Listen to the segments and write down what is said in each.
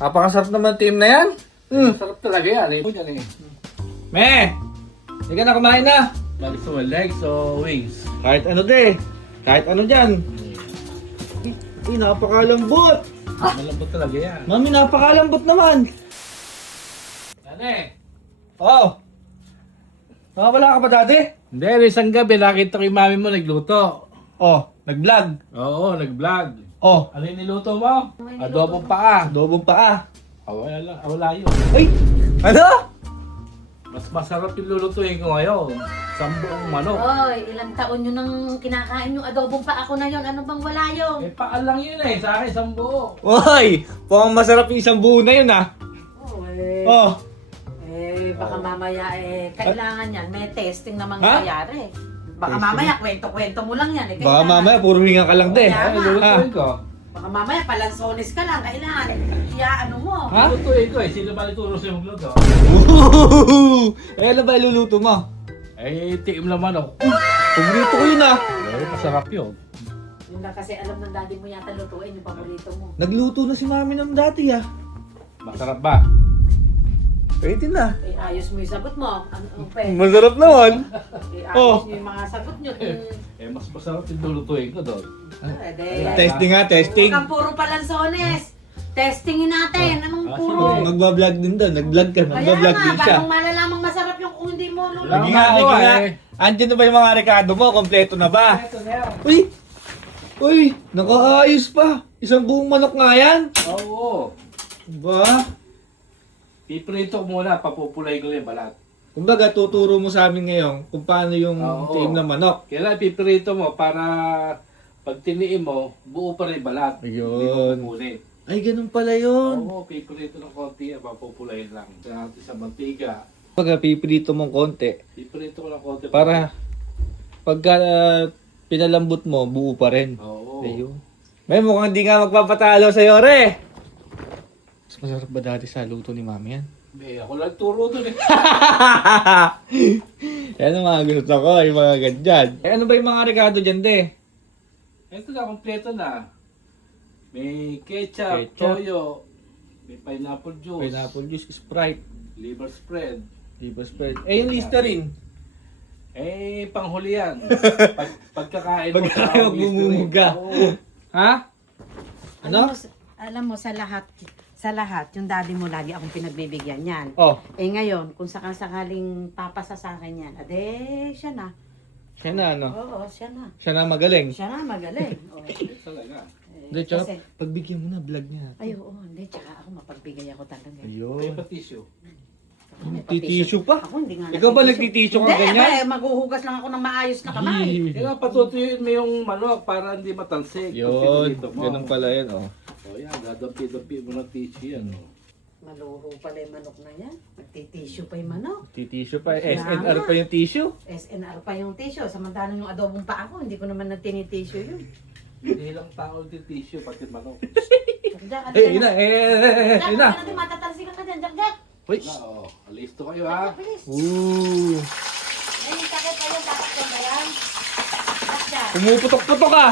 Napakasarap naman team na yan. Sarap talaga yan eh. Me! Hindi ka na kumain na. Gusto mo legs o wings? Kahit ano de. Kahit ano dyan. Napakalambot. Malambot talaga yan. Mami, napakalambot naman. Ano Oo. Nakawala ka ba dati? Hindi, isang gabi nakita ko yung mami mo nagluto. Oh, nag-vlog. Oo, nag-vlog. Oh, Ano yung niluto mo? Adobong paa. adobong paa. Wala yun. Ay! Ano? Mas masarap yung lulutuin ko ngayon. Sambuong manok. Oy, ilang taon nyo nang kinakain yung adobong pa ako na yon. Ano bang wala yun? Eh, paan lang yun eh. Sa akin, sambuo. Uy! Mukhang masarap yung isang buo na yun ah. Oh. Baka mamaya kailangan yan. May testing naman Ha? nangyayari. Baka Testing? mamaya kwento-kwento mo lang yan. Baka Kailangan. mamaya puro hinga ka lang de. Kaya Ano lulutuin ko? Baka mamaya palansones ka lang. Kailangan. Ano mo? Ha? Lulutuin ko eh. Sino ba nagturo sa'yo magluto? Eh, ano ba iluluto mo? Eh, tiim na manok. Paborito ko yun ah. Eh, masarap yun. Yun lang kasi alam ng daddy mo yata lutuin yung paborito mo. Nagluto na si mami ng dati ah. Masarap ba? Pwede na. Ayos mo yung sagot mo. Ano pa eh? Masarap naman. Ayos Oh. mo yung mga sagot nyo. Mas masarap yung lulutuin ko doon. Testing nga, testing. Huwag kang puro palansones. Testingin natin. Anong puro? Mag-vlog din doon. Nag-vlog ka. Kaya Nag-vlog din nga, siya. parang malalamang masarap yung kung hindi mo luluto. Lagi nga, lagi nga. Andiyan na ba yung mga rekado mo? Kompleto na ba? Uy! Uy! Nakaayos pa! Isang buong manok nga yan! Oo. Ba? Piprito ko muna, papupulay ko yung balat. Kumbaga, tuturo mo sa amin ngayon kung paano yung Oo. team ng manok. Kailangan piprito mo para pag tiniim mo, buo pa rin balat. Ayun. Hindi mo pupunin. Ay, ganun pala yun. Oo, piprito ng konti, papupulayin lang. Natin sa mantiga. Kumbaga, pipilito mong konti Piprito ko ng konti. para pagka pinalambot mo, buo pa rin. Oo. Ayun. May mukhang di nga magpapatalo sa'yo, re! Mas masarap ba dati sa luto ni mami yan? May ako lang turo doon eh. Yan ang mga gusto ko, yung mga ganyan. Eh ano ba yung mga rekado dyan, de? Ito na, kompleto na. May ketchup, Ketchup. toyo, may pineapple juice, Pineapple juice, Sprite, liver spread. liver spread. Eh yung Listerine. Eh, panghuli yan. Pagkakain mo Pagkakain mo, bumumuga. Oo. Ha? Ano? Alam mo, sa lahat, yung daddy mo lagi akong pinagbibigyan yan. Oh, Eh ngayon, kung sakasakaling papasa sa akin yan, ade, siya na. siya na ano? Oo, siya na. Siya na magaling. Siya na, magaling. Oo. Talaga. Hindi, tsaka Kasi, pagbigyan mo na vlog niya. ay, oo, hindi, tsaka ako mapagbigay ako talaga. May Ayun. patisyo. May Titissue pa? Ako hindi nga Ikaw ba nagtitissue ka Hindi, ganyan? maghuhugas lang ako ng maayos na kamay. Kaya patutuyuin mo yung manok para hindi matalsik. Yun, Pag pinilito mo. ganun pala yun, oh. O yan, dadampi-dampi mo ng tissue yan. Oh. Maluho pala yung manok na yan. Nagtitissue pa yung manok. Titissue pa. Kaya SNR nga. pa yung tissue. SNR pa yung tissue. Samantalang yung adobong pa ako, hindi ko naman nagtinitissue yun. Hindi lang tao din tissue, pati manok. Diyan, Eh, ina, eh, Diyan, ina. natin matatalsikan ka dyan, Jack. Uy. Wala, oh. Alisto kayo ha. Bilis. Ooh. Ay, yung sakit pa yun, dapat ko ba yan? Diyan. Pumuputok-putok ka.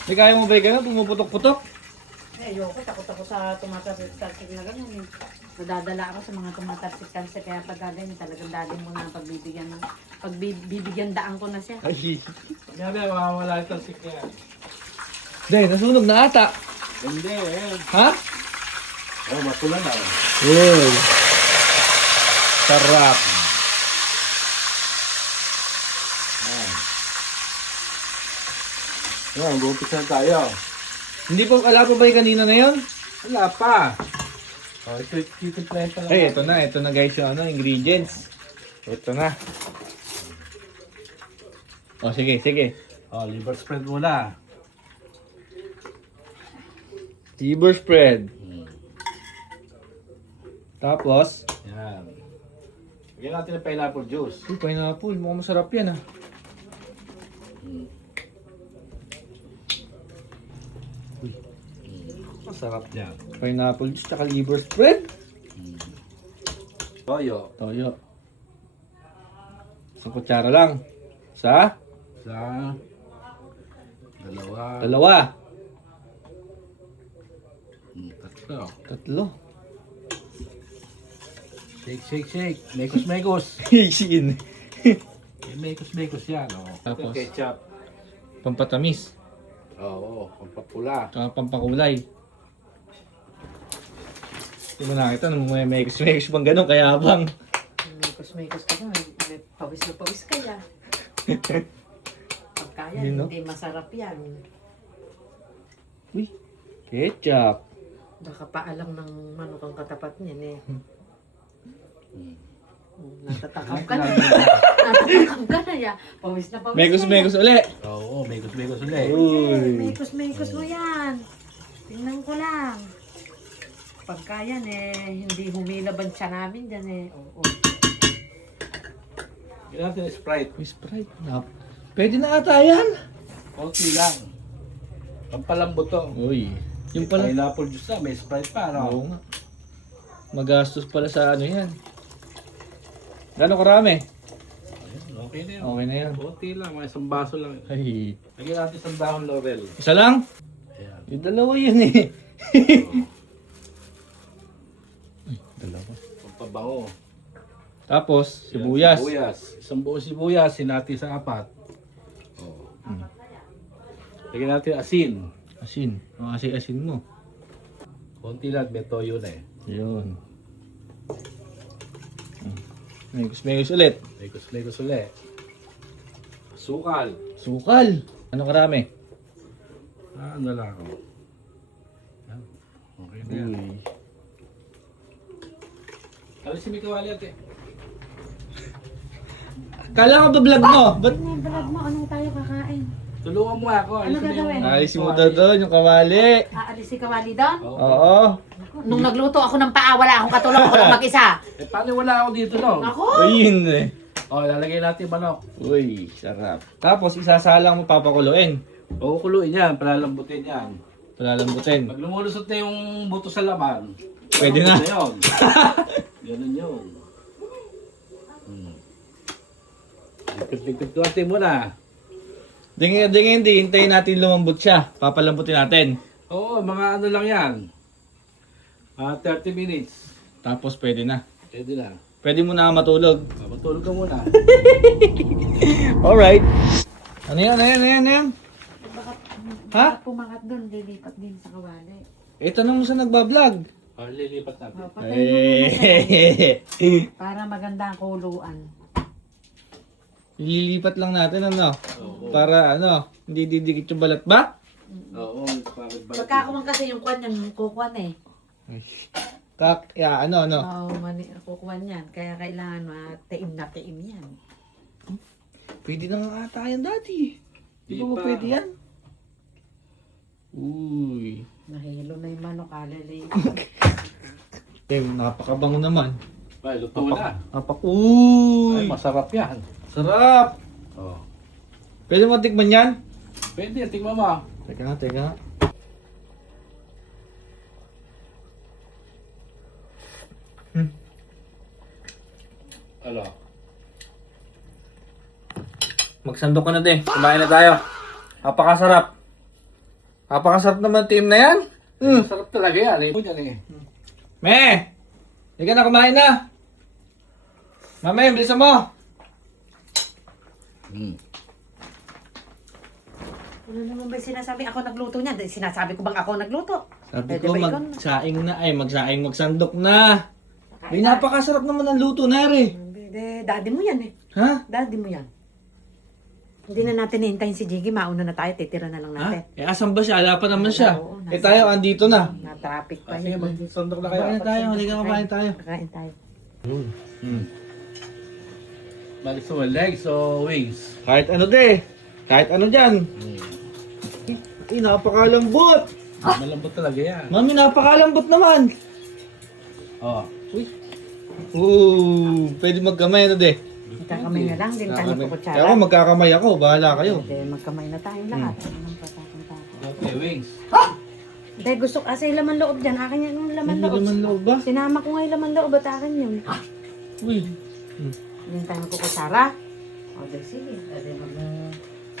Hindi kaya mo ba yung ganun? Pumuputok-putok? Eh, ayoko, takot ako sa tumatalsik na ganyan. Eh. Nadadala ako sa mga tumatalsik-talsik. Kaya pag ganyan, talagang dali mo na pagbibigyan daan ko na siya. Ay. Kaya na, mawawala yung talsik niya. Dahil, nasunog na ata. Hindi, eh. Ha? Oh, mapula na. Uy. Sarap. Yan, bumpis na tayo. Hindi pa, ala pa ba yung kanina na yun? Wala pa. Oh, ito, titiplayin pa lang. Ay, ito na guys yung ano, ingredients. Ito na. Oh, sige, sige. Oh, liver spread muna. Liver spread. Tapos, Yan. Bigyan natin ng pineapple juice. uy, pineapple. Mukhang masarap yan ah. Masarap yan. Pineapple juice, tsaka liver spread. Toyo. Toyo. Isang kutsara lang. Sa? Isa. Dalawa. Dalawa. Tatlo. Tatlo. Shake, shake, shake. Mekos, mekos. Isin. Mekos, mekos yan. Oh. Tapos? Ketchup. Pampatamis. Oo, pampapula. Tsaka pampakulay. Hindi mo nakita nung may mekos bang ganun, kaya bang. Mekos ka na. May pawis na pawis ka ya. Pagkaya, Yun, no? hindi masarap yan. Uy, ketchup. Baka paalang ng manok ang katapat niyan eh. Natatakam ka na. Natatakam ka na ya. Pawis na pawis Mekos uli. Oo, mekos, mekos ulit. Uy. Mekos mo yan. Tingnan ko lang. Pagka yan eh, hindi humilaban siya namin dyan eh. Oo. Gawin natin Sprite. May Sprite. Pwede na ata yan. Konti lang. Pampalambot to. Uy. Yung pala. Pineapple juice na, may Sprite pa, no? Oo nga. Magastos pala sa ano yan. Gano'ng karami? Okay na yan. Okay na yan. Konti lang, may isang baso lang. Ay. Lagyan natin isang dahon laurel. Isa lang? Ayan. Yung dalawa yun eh. Ay, dalawa. Pampabango. Tapos, sibuyas. Sibuyas. Isang buong sibuyas, sinati sa apat. Oh. Hmm. Lagyan natin asin. Asin. Ang asin mo. Konti lang, may toyo na eh. Yun. Mekos ulit. Mekos ulit. Sukal. Sukal. Ano karami? Ano lang ako. Yan. Okay na yan. Uy. Alisin mo yung kawali ate. Kala ko ba vlog mo? Ba't Ano yung vlog mo? Anong tayo kakain? Tulungan mo ako. Ano gagawin? alisin mo daw doon yung kawali? Aalis si Kawali doon? Oo. Nung nagluto ako ng paa, wala akong katulong, ako lang mag-isa. Eh, paano wala ako dito, no? Ako? Ayun eh. Oh, lalagay natin yung manok. Uy, sarap. Tapos isasalang mo papakuluin. Kukuluin yan, palalambutin yan. Palalambutin. Pag lumulusot na yung buto sa laman, Pwede na. yun. Ganun yun. Likod-likod natin muna. Dingin, hintayin natin lumambot siya. Papalambutin natin. Oo, mga ano lang yan. 30 minutes. Tapos pwede na. Pwede na. Pwede mo na matulog. Matulog ka muna. Alright. Ano yan? Baka, Ha? baka pumangat doon, lilipat din sa Kawali. Ito na mo sa nagbablog. Lilipat natin. Patay mo muna siya. Eh. Para maganda ang kuluan. Lilipat lang natin ano. Oo. Para ano, hindi didikit yung balat ba? Oo, bakit ba? Pagka kuman kasi yung kwan yung kukuan eh. Ano. Kukuan yan. Kaya kailangan tiim na tiim yan. Pwede na nga ata yan dati. Di Di ba pa. pwede yan? Uy. Nahilo na yung manok, alali. Napakabango naman. Ay, luto na. Ay, Uy. masarap yan. Sarap. Oh. Pwede mo tikman yan? Pwede, tingnan mo. Teka nga. Ano? Magsandok ka na din. Kumain na tayo. Napakasarap. Napakasarap naman team na yan. Masarap talaga yan. Eh. Yan eh. Me! Hindi ka na kumain na. Mame, bilisan mo. Ano naman ba yung sinasabi? Ako nagluto niyan. Sinasabi ko bang ako nagluto? Sabi Pwede ko ba ikaw na? magsaing na ay magsaing magsandok na. May napakasarap naman ang luto nare. Daddy mo yan eh. Ha? Daddy mo yan. Hindi na natin hihintayin si Jiggy. Mauna na tayo. Titira na lang Ha? natin. Eh asan ba siya? Wala pa naman siya. Oo, Eh tayo andito na. Na-traffic pa Sige, yun. magsandok na kayo. Kumain na tayo. Halika kumain tayo. Kakain tayo. Balik sa legs o wings? Kahit ano de. Kahit ano dyan. Eh, napakalambot. Malambot talaga yan. Mami, napakalambot naman. Oh. Pwede magkamay ano de. Magkakamay na lang. Din tayo Kaya magkukutsara. ako magkakamay ako. Bahala kayo. Hindi, magkamay na tayong lahat. Anong patakong-takong. Okay, wings. Dahil gusto kasi laman loob dyan. Akin yan yung laman Hindi loob. naman loob ba? Sinama ko nga yung laman loob. At akin yun. Uy. Hindi tayo magkukutsara. O, dahil sige. Dahil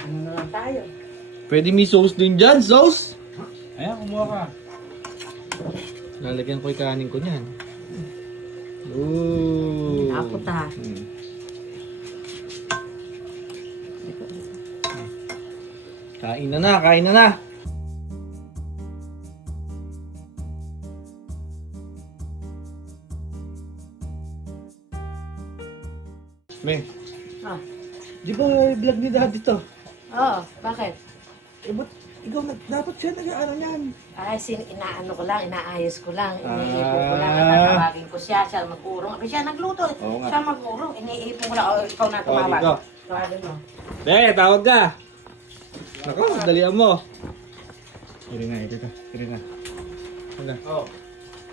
ano na lang tayo. Pwede may sauce din dyan. Sauce? Ayan, kumuha ka. Lalagyan ko yung kanin ko niyan. Ooh. Apot ha. Kain na, kain na. Me, Ah. di ba vlog ni Daddy to? Oo, bakit? Eh, ba't ikaw dapat siya nag-ano niyan? Ay, inaano ko lang, inaayos ko lang, iniipon ko lang, Ah. tatawagin ko siya mag-urong. Abi siya nagluto, Oo nga. siya mag-urong, iniipon ko lang. O, ikaw na dito. tumawag. Tawagin mo. Tawag ka! Nako, dalian mo. Iri na. Wala. Oo.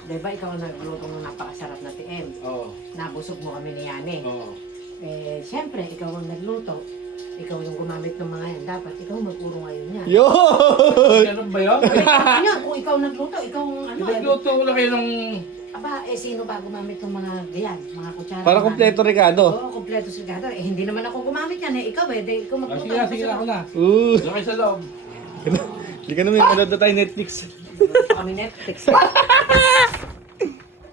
Diba ikaw ang nagluto ng napakasarap na TM? Oo. Nabusog mo kami ni Yani. Oo. Eh, siyempre, ikaw ang nagluto. Ikaw yung gumamit ng mga yan. Dapat ikaw mag-urong ngayon yan. Yun! Ganun ba yun? Ano, kung ikaw nagluto, ikaw ang ano. Nagluto ko lang kayo ng... Aba, sino ba gumamit ng mga ganyan? Mga kutsara? Para kompleto, Ricardo. Oo, kompleto si Ricardo. Eh, hindi naman ako gumamit yan. Ikaw ikaw magluto. Sige na ako na. Doon kayo sa loob. Hindi ka naman, manood na tayo Netflix. Kami Netflix.